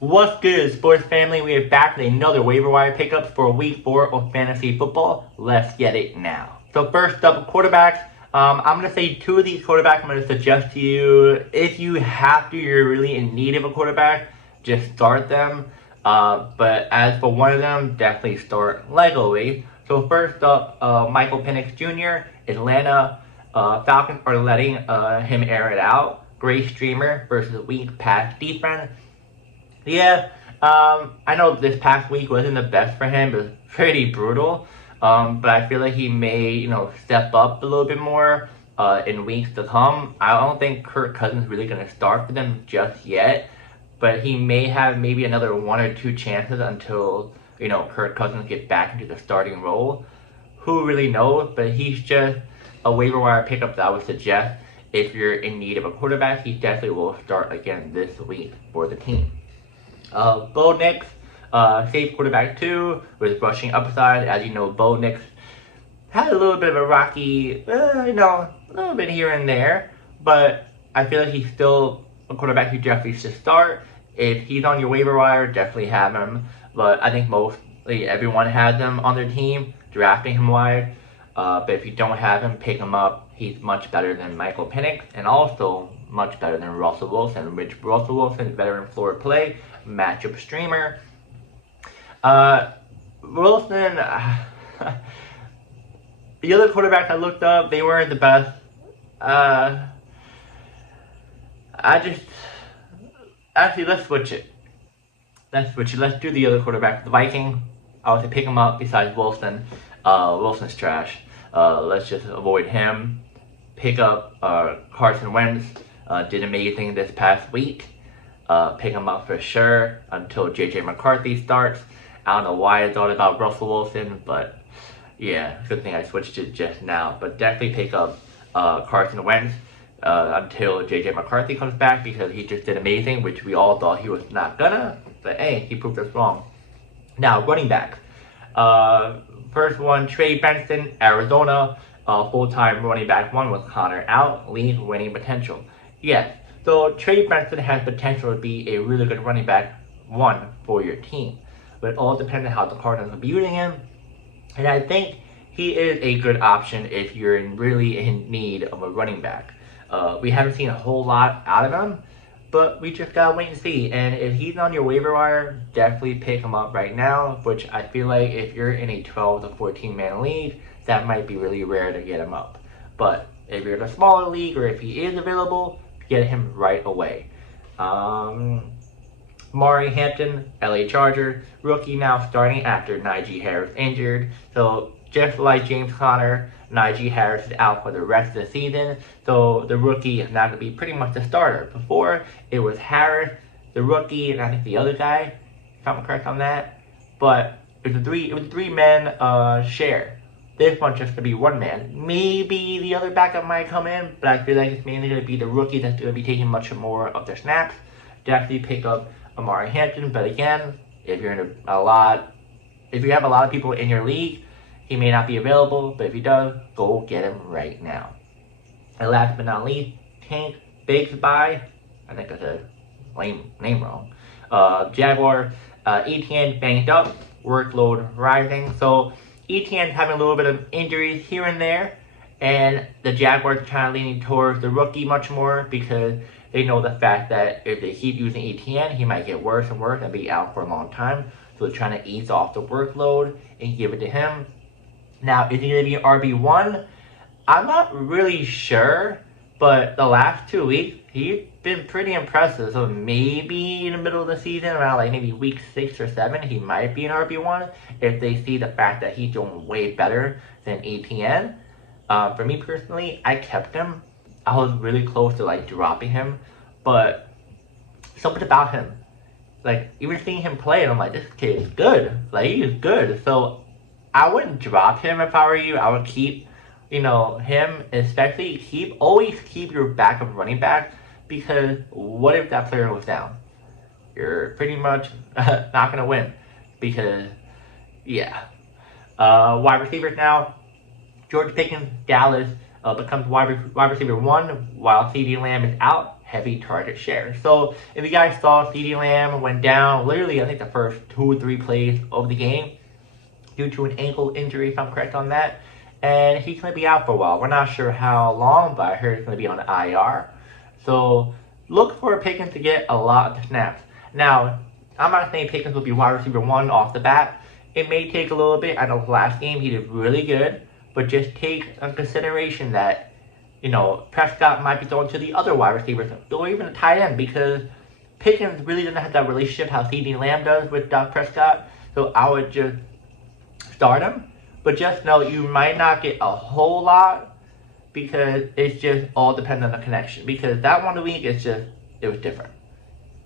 What's good, sports family? We are back with another waiver wire pickups for week 4 of fantasy football. Let's get it now. So first up, quarterbacks. I'm going to say two of these quarterbacks I'm going to suggest to you. If you have to, you're really in need of a quarterback, just start them. But as for one of them, definitely start legally. So first up, Michael Penix Jr., Atlanta. Falcons are letting him air it out. Great streamer versus a weak pass defense. Yeah, I know this past week wasn't the best for him. It was pretty brutal. But I feel like he may, step up a little bit more in weeks to come. I don't think Kirk Cousins is really going to start for them just yet. But he may have maybe another 1 or 2 chances until, Kirk Cousins gets back into the starting role. Who really knows? But he's just a waiver wire pickup that I would suggest if you're in need of a quarterback. He definitely will start again this week for the team. Bo Nix, safe quarterback too, with rushing upside. As you know, Bo Nix had a little bit of a rocky, a little bit here and there, but I feel like he's still a quarterback who definitely should start. If he's on your waiver wire, definitely have him, but I think mostly everyone has him on their team, drafting him wide. But if you don't have him, pick him up. He's much better than Michael Penix, and also much better than Russell Wilson, which Russell Wilson is better in floor play, matchup streamer. Wilson, the other quarterbacks I looked up, they weren't the best. Actually, let's switch it. Let's do the other quarterback. The Viking, I would say pick him up besides Wilson. Wilson's trash. Let's just avoid him. Pick up Carson Wentz. Did amazing this past week. Pick him up for sure until JJ McCarthy starts. I don't know why I thought about Russell Wilson, but yeah, good thing I switched it just now. But definitely pick up Carson Wentz until JJ McCarthy comes back, because he just did amazing, which we all thought he was not gonna. But hey, he proved us wrong. Now, running back. First one, Trey Benson, Arizona. Full-time running back 1 with Connor out. League winning potential. Yes, so Trey Benson has potential to be a really good running back 1 for your team. But it all depends on how the Cardinals will be using him. And I think he is a good option if you're really in need of a running back. We haven't seen a whole lot out of him, but we just gotta wait and see. And if he's on your waiver wire, definitely pick him up right now, which I feel like if you're in a 12 to 14 man league, that might be really rare to get him up. But if you're in a smaller league, or if he is available, get him right away. Omarion, Hampton, LA Chargers, rookie now starting after Najee Harris injured. So just like James Conner, Najee Harris is out for the rest of the season. So the rookie is now going to be pretty much the starter. Before, it was Harris, the rookie, and I think the other guy, if I'm correct on that. But it was a three-man share. This one's just going to be one man. Maybe the other backup might come in, but I feel like it's mainly going to be the rookie that's going to be taking much more of the snaps. Definitely pick up Omarion Hampton, but again, if you're in if you have a lot of people in your league, he may not be available, but if he does, go get him right now. And last but not least, Tank Bigsby. I think I said name wrong. Jaguar, ETN banged up, workload rising. So ETN's having a little bit of injuries here and there, and the Jaguars are kind of leaning towards the rookie much more, because they know the fact that if they keep using ETN, he might get worse and worse and be out for a long time. So they're trying to ease off the workload and give it to him. Now, is he going to be RB1? I'm not really sure, but the last 2 weeks, he's been pretty impressive. So maybe in the middle of the season, around like maybe week 6 or 7, he might be an RB1 if they see the fact that he's doing way better than ETN. For me personally, I kept him. I was really close to like dropping him, but something about him, like even seeing him play, and I'm like, this kid is good. Like, he is good. So I wouldn't drop him if I were you. I would keep, him, especially always keep your backup running back, because what if that player goes down? You're pretty much not gonna win, because yeah. Wide receivers now. George Pickens, Dallas, becomes wide receiver 1 while CeeDee Lamb is out. heavy target share. So if you guys saw, CeeDee Lamb went down literally I think the first 2 or 3 plays of the game due to an ankle injury, if I'm correct on that. And he's going to be out for a while. We're not sure how long, but I heard he's going to be on the IR. So look for Pickens to get a lot of the snaps. Now, I'm not saying Pickens will be wide receiver 1 off the bat. It may take a little bit. I know last game he did really good, but just take into consideration that, Prescott might be throwing to the other wide receivers or even a tight end, because Pickens really doesn't have that relationship how CeeDee Lamb does with Prescott. So I would just start him. But just know you might not get a whole lot because it's just all dependent on the connection. Because that one week, it was different.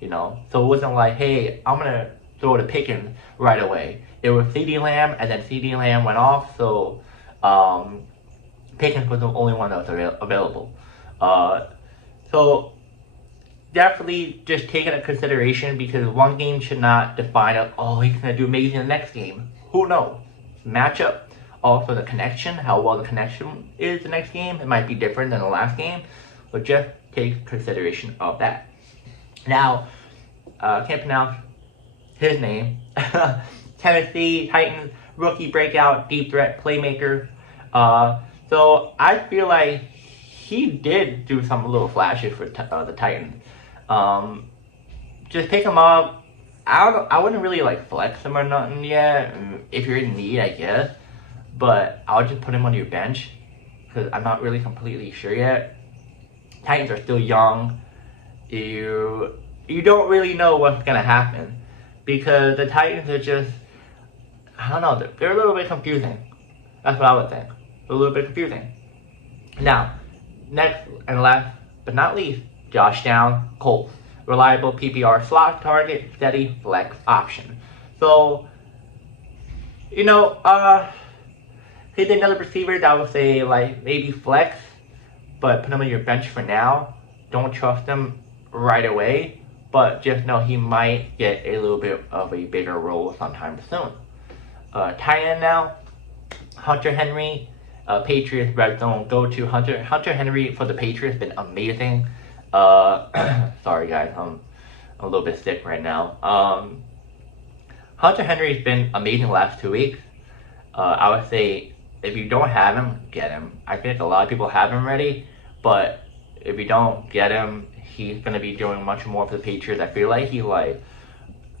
So it wasn't like, hey, I'm going to throw to Pickens right away. It was CeeDee Lamb, and then CeeDee Lamb went off. So Pickens was the only one that was available. So definitely just take it into consideration, because one game should not define it. Oh, he's going to do amazing in the next game. Who knows? Matchup, also the connection, how well the connection is the next game. It might be different than the last game, but just take consideration of that. Now, can't pronounce his name. Tennessee Titans rookie breakout, deep threat playmaker. So I feel like he did do some little flashes for the Titans. Just pick him up. I wouldn't really flex him or nothing yet. If you're in need, I guess. But I would just put him on your bench, because I'm not really completely sure yet. Titans are still young. You don't really know what's gonna happen, because the Titans are just, I don't know, they're a little bit confusing. That's what I would think. A little bit confusing. Now, next and last but not least, Josh Downs, Colts. Reliable PPR slot target, steady flex option. So, he's another receiver that I would say maybe flex, but put him on your bench for now. Don't trust him right away, but just know he might get a little bit of a bigger role sometime soon. Tight end now, Hunter Henry, Patriots red zone go to Hunter Henry for the Patriots, been amazing. Sorry guys, I'm a little bit sick right now. Hunter Henry's been amazing the last 2 weeks. I would say if you don't have him, get him. I think a lot of people have him ready, but if you don't get him, he's going to be doing much more for the Patriots. I feel like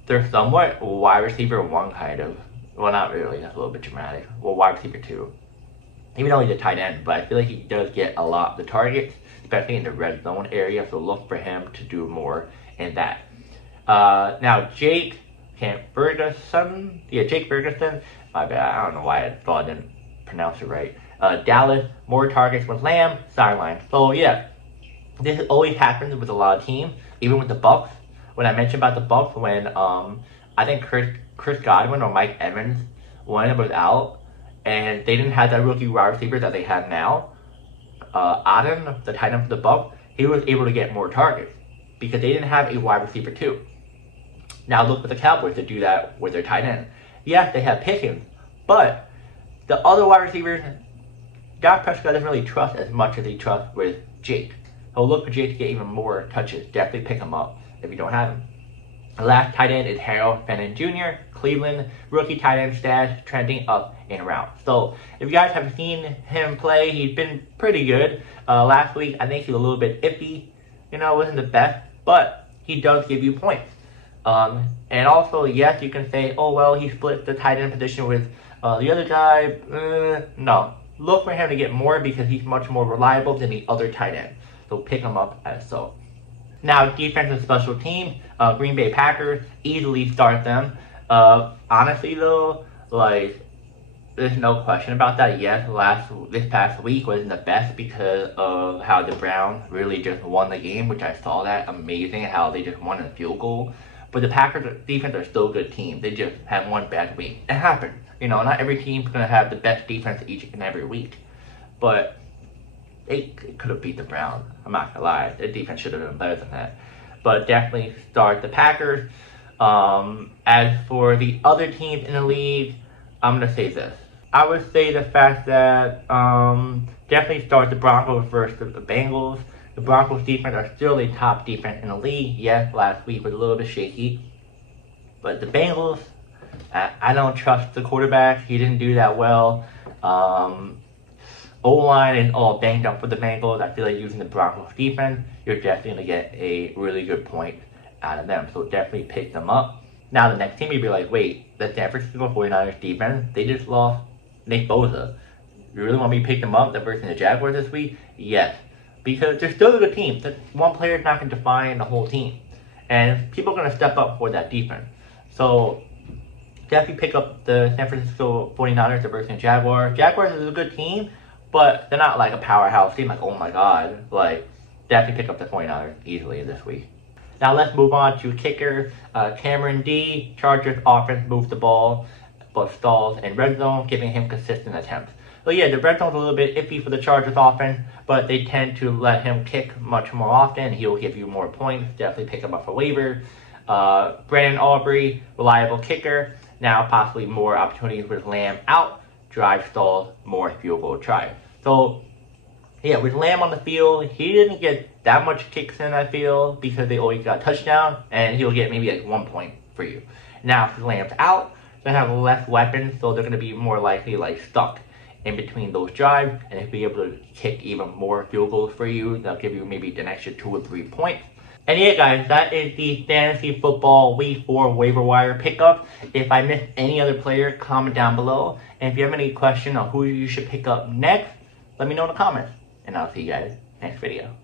they're somewhat wide receiver 1 kind of. Well, not really, that's a little bit dramatic. Well, wide receiver 2. Even though he's a tight end, but I feel like he does get a lot of the targets, especially in the red zone area, so look for him to do more in that. Now, Jake Ferguson, my bad, I don't know why I thought I didn't pronounce it right. Dallas, more targets with Lamb, sideline. So yeah, this always happens with a lot of teams, even with the Bucs. When I mentioned about the Bucs, when I think Chris Godwin or Mike Evans, one of them was out, and they didn't have that rookie wide receiver that they have now. Adam, the tight end for the Bucs, he was able to get more targets because they didn't have a wide receiver 2. Now look for the Cowboys to do that with their tight end. Yes, they have Pickens, but the other wide receivers, Dak Prescott doesn't really trust as much as he trusts with Jake. So look for Jake to get even more touches. Definitely pick him up if you don't have him. The last tight end is Harold Fannin Jr., Cleveland, rookie tight end status trending up in route. So if you guys have seen him play, he's been pretty good. Last week, I think he was a little bit iffy. Wasn't the best, but he does give you points. And also, yes, you can say, oh, well, he split the tight end position with the other guy. No. Look for him to get more because he's much more reliable than the other tight end. So pick him up as so. Now, defense and special team, Green Bay Packers, easily start them. Honestly, though, there's no question about that. Yes, this past week wasn't the best because of how the Browns really just won the game, which I saw that amazing how they just won a field goal. But the Packers defense are still a good team. They just had one bad week. It happens. Not every team's going to have the best defense each and every week. But they could have beat the Browns. I'm not going to lie. Their defense should have been better than that. But definitely start the Packers. As for the other teams in the league, I'm going to say this. I would say the fact that definitely start the Broncos versus the Bengals. The Broncos defense are still a top defense in the league. Yes, last week was a little bit shaky. But the Bengals, I don't trust the quarterback. He didn't do that well. O-line is all banged up for the Bengals. I feel like using the Broncos defense, you're definitely going to get a really good point out of them. So definitely pick them up. Now the next team, you'd be like, wait, the San Francisco 49ers defense, they just lost Nick Bosa. You really want me to pick them up versus the Jaguars this week? Yes. Because they're still a good team. One player is not going to define the whole team. And people are going to step up for that defense. So definitely pick up the San Francisco 49ers versus the Jaguars. Jaguars is a good team, but they're not like a powerhouse team. Like, oh my god. Like, definitely pick up the 49ers easily this week. Now let's move on to kicker. Cameron D. Chargers offense moves the ball, but stalls in red zone, giving him consistent attempts. So yeah, the red zone's a little bit iffy for the Chargers offense, but they tend to let him kick much more often. He'll give you more points. Definitely pick him up for waiver. Brandon Aubrey, reliable kicker. Now possibly more opportunities with Lamb out. Drive stalls, more field goal tries. So yeah, with Lamb on the field, he didn't get that much kicks in, I feel, because they always got a touchdown, and he'll get maybe like 1 point for you. Now, if Lamb's out, they have less weapons, so they're going to be more likely like stuck in between those drives, and if you're able to kick even more field goals for you, they'll give you maybe an extra 2 or 3 points. And yeah, guys, that is the Fantasy Football Week 4 Waiver Wire Pickup. If I missed any other player, comment down below. And if you have any question on who you should pick up next, let me know in the comments. And I'll see you guys next video.